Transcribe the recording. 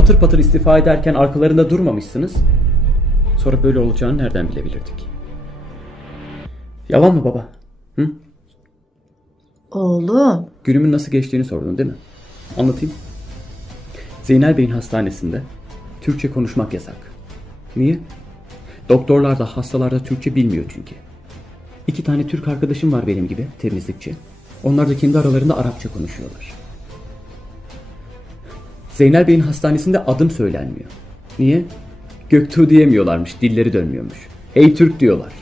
patır patır istifa ederken arkalarında durmamışsınız. Sonra böyle olacağını nereden bilebilirdik? Yalan mı baba? Hı? Oğlum. Günümün nasıl geçtiğini sordun değil mi? Anlatayım. Zeynel Bey'in hastanesinde Türkçe konuşmak yasak. Niye? Doktorlar da hastalar da Türkçe bilmiyor çünkü. İki tane Türk arkadaşım var benim gibi temizlikçi. Onlar da kendi aralarında Arapça konuşuyorlar. Zeynel Bey'in hastanesinde adım söylenmiyor. Niye? Göktuğ diyemiyorlarmış, dilleri dönmüyormuş. Hey Türk diyorlar.